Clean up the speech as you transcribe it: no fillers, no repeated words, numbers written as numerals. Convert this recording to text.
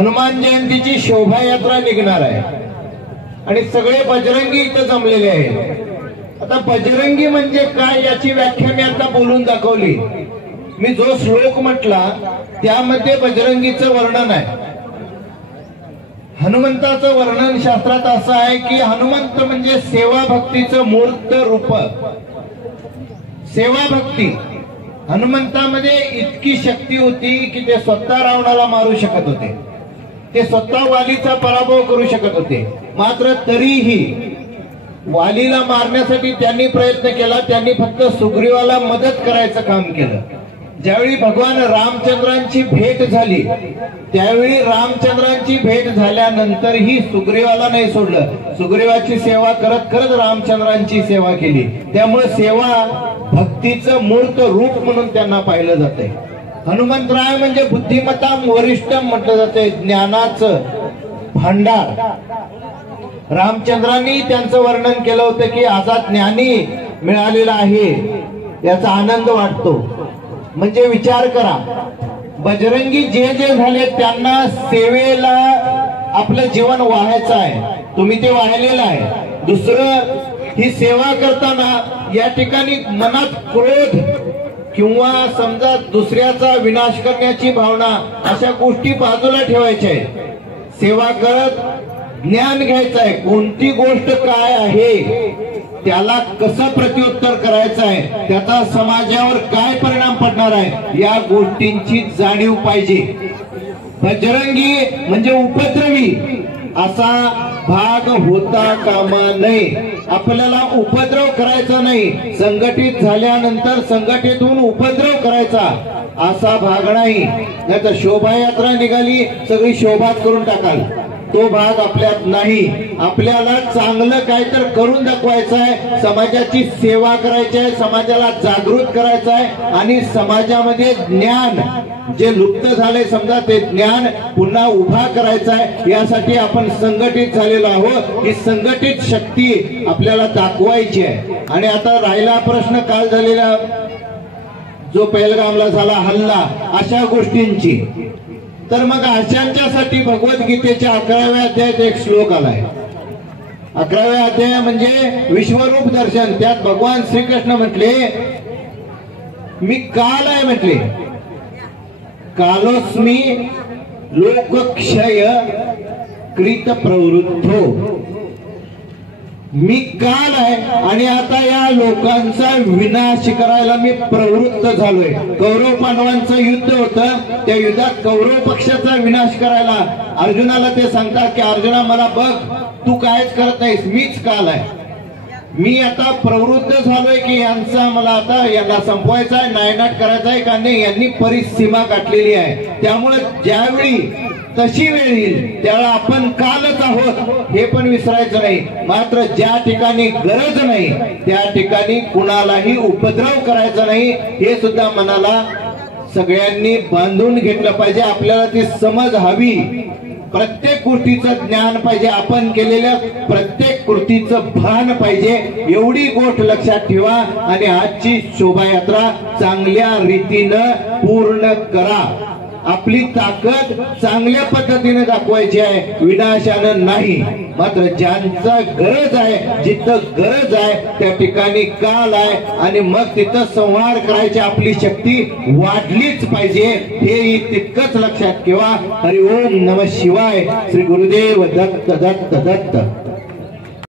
हनुमान जयंतीची शोभायात्रा निघणार आहे आणि सगळे बजरंगी इथं जमलेले आहेत। आता बजरंगी म्हणजे काय याची व्याख्या मी आता बोलून दाखवली। मी जो श्लोक म्हटला त्यामध्ये बजरंगीचं वर्णन आहे। हनुमंताचं वर्णन शास्त्रात असं आहे की हनुमंत म्हणजे सेवा भक्तीचं मूर्त रूप। सेवा भक्ती हनुमंतामध्ये इतकी शक्ती होती की ते स्वतः रावणाला मारू शकत होते, ते स्वतः वालीचा पराभव करू शकत होते। मात्र तरीही वालीला मारण्यासाठी त्यांनी प्रयत्न केला, त्यांनी फक्त सुग्रीवाला मदत करायचं काम केलं। ज्यावेळी भगवान रामचंद्रांची भेट झाली त्यावेळी रामचंद्रांची भेट झाल्यानंतरही सुग्रीवाला नाही सोडलं, सुग्रीवाची सेवा करत करत रामचंद्रांची सेवा केली। त्यामुळे सेवा भक्तीचं मूर्त रूप म्हणून त्यांना पाहिलं जाते। हनुमंतराय म्हणजे बुद्धिमत्ता वरिष्ठ म्हटलं जाते, ज्ञानाचं भांडार। रामचंद्रांनी त्यांचं वर्णन केलं होतं की असा ज्ञानी मिळालेला आहे याचा आनंद वाटतो। म्हणजे विचार करा, बजरंगी जे जे झाले त्यांना सेवेला आपलं जीवन वाहायचं आहे, तुम्ही ते वाहिलेलं आहे। दुसरं, ही सेवा करताना या ठिकाणी मनात क्रोध किंवा समजा दुसऱ्याचा विनाश करण्याची भावना अशा गोष्टी बाजूला ठेवायच्या आहेत। सेवा करत ज्ञान घ्यायचं आहे, कोणती गोष्ट काय आहे, त्याला कसं प्रत्युत्तर करायचं आहे, त्याचा समाजावर काय परिणाम पडणार आहे या गोष्टींची जाणीव पाहिजे। बजरंगी म्हणजे उपद्रवी असा भाग होता कामा नये। आपल्याला उपद्रव करायचा नाही, संघटित झाल्यानंतर संघटितून उपद्रव करायचा असा भाग नाही। नाहीतर शोभायात्रा निघाली सगळी शोभाच करून टाकाल, तो भाग आपल्यात नाही। आपल्याला चांगलं काय तर करून दाखवायचं आहे, समाजाची सेवा करायची आहे, समाजाला जागृत करायचं आहे आणि समाजामध्ये ज्ञान जे लुप्त झाले समजा ते ज्ञान पुन्हा उभा करायचं आहे। यासाठी आपण संघटित झालेलो आहोत, ही संघटित शक्ती आपल्याला दाखवायची आहे। आणि आता राहिला प्रश्न काल झालेला जो पहलगामला झाला हल्ला अशा गोष्टींची, तर मग अशांच्यासाठी भगवद्गीतेच्या 11व्या अध्यायात एक श्लोक आलाय। 11व्या अध्याय म्हणजे विश्वरूप दर्शन। त्यात भगवान श्रीकृष्ण म्हटले मी काल आहे, म्हटले कालोस्मी लोकक्षय कृत प्रवृत्तो। मी काल आहे आणि आता या लोकांचा विनाश करायला मी प्रवृत्त झालोय। कौरव पांडवांचं युद्ध होतं, त्या युद्धात कौरव पक्षाचा विनाश करायला अर्जुनाला ते सांगतात की अर्जुना मला बघ, तू कायच करत नाहीस, मीच काल आहे। मी आता प्रवृत्त झालोय की यांचा मला आता यांना संपवायचा आहे, नायनाट करायचा आहे, का नाही यांनी परिसीमा गाठलेली आहे। त्यामुळे ज्यावेळी तशी वेळ येईल त्यावेळेला आपण कालच आहोत हे पण विसरायचं नाही। मात्र ज्या ठिकाणी गरज नाही त्या ठिकाणी कुणालाही उपद्रव करायचा नाही, हे सुद्धा मनाला सगळ्यांनी बांधून घेतलं पाहिजे। आपल्याला ती समज हवी, प्रत्येक गोष्टीचं ज्ञान पाहिजे, आपण केलेल्या प्रत्येक कृतीचं भान पाहिजे। एवढी गोष्ट लक्षात ठेवा आणि आजची शोभायात्रा चांगल्या रीतीनं पूर्ण करा। आपली ताकद चांगल्या पद्धतीने दाखवायची आहे, विनाशानं नाही। मात्र ज्यांचा गरज आहे, जिथं गरज आहे त्या ठिकाणी काल आहे आणि मग तिथं संहार करायची आपली शक्ती वाढलीच पाहिजे, हे तितकंच लक्षात ठेवा। हरि ओम नमः शिवाय। श्री गुरुदेव दत्त दत्त दत्त।